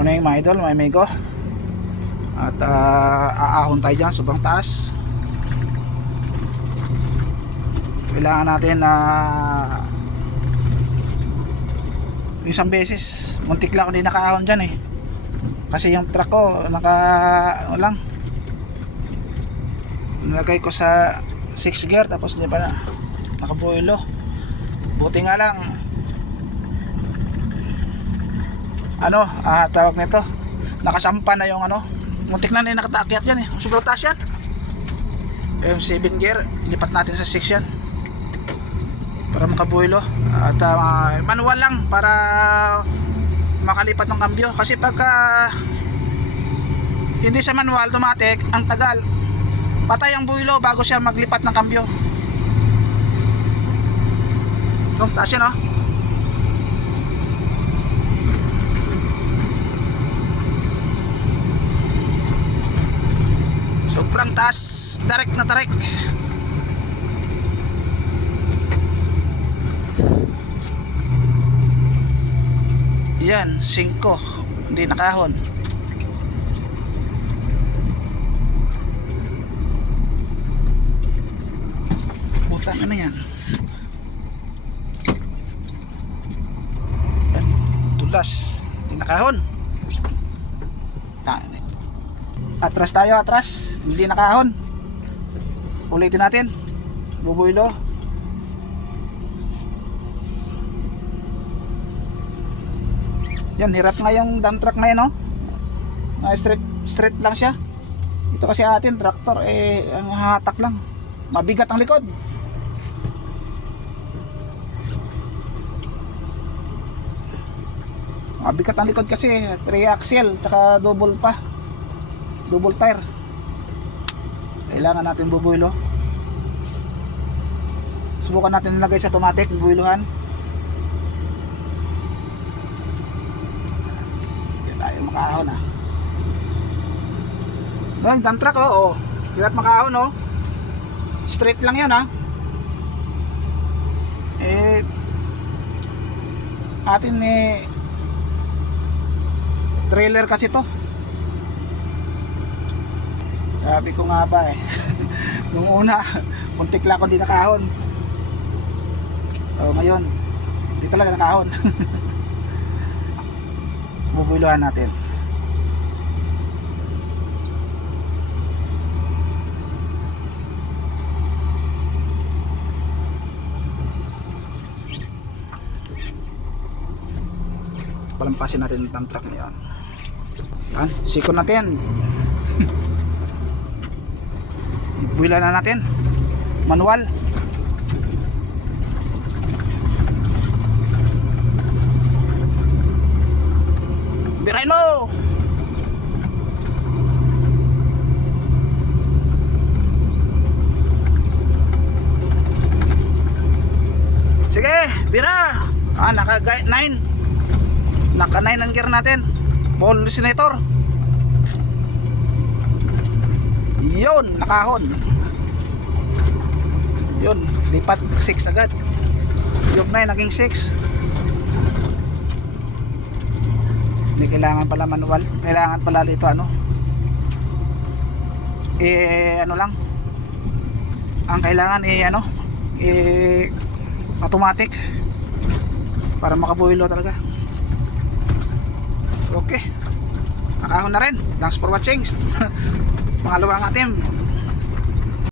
Morning mga idol, mga amigo. At aahon tayo dyan, sobrang taas. Kailangan natin na isang beses, muntik lang ako hindi nakaahon dyan eh. Kasi yung truck ko, nilagay ko sa 6 gear tapos di pa na nakabuelo. Buti nga lang tawag nito, nakasampa na yung muntik na nakataakyat yan eh. Sobrang taas yan. Yung 7 gear, lipat natin sa 6 yan para makabuelo. At manual lang para makalipat ng kambyo. Kasi pagka hindi sa manual, automatic, ang tagal. Patay ang builo bago siya maglipat ng kambyo. So, taas yan sobrang taas, tarik na tarik. Yan, 5 hindi nakahon. Butang yan, yan, tulas, hindi nakahon. Atras tayo, atras, hindi nakahon. Ulitin natin, bubuilo. Yan, hirap nga yung dump truck na yan straight lang siya. Ito kasi atin traktor ang hatak lang, mabigat ang likod. Mabigat ang likod kasi 3 axle tsaka double tire. Kailangan natin bubuilo. Subukan natin nilagay sa automatic, bubuiluhan. Hindi tayo makaahon Doon, dump truck hirap makaahon straight lang yan atin trailer kasi to. Sabi ko nga ba nung una muntik lang ako di nakahon. Ngayon di talaga nakahon. Bubuiluhan natin. Palampasin natin ang truck na yan. Yan, sikon natin. Buila na natin. Manual. Birahin mo. Sige, bira. Naka 9. Naka 9 ang gear natin. Ball resonator. Yun, nakahon. Yun, lipat 6 agad. Yung 9 naging 6. Hindi kailangan pala manual. Kailangan pala dito lang. Ang kailangan automatic para makabuilo talaga. Okay, nakahon na rin. Thanks for watching. Pangalawang atim.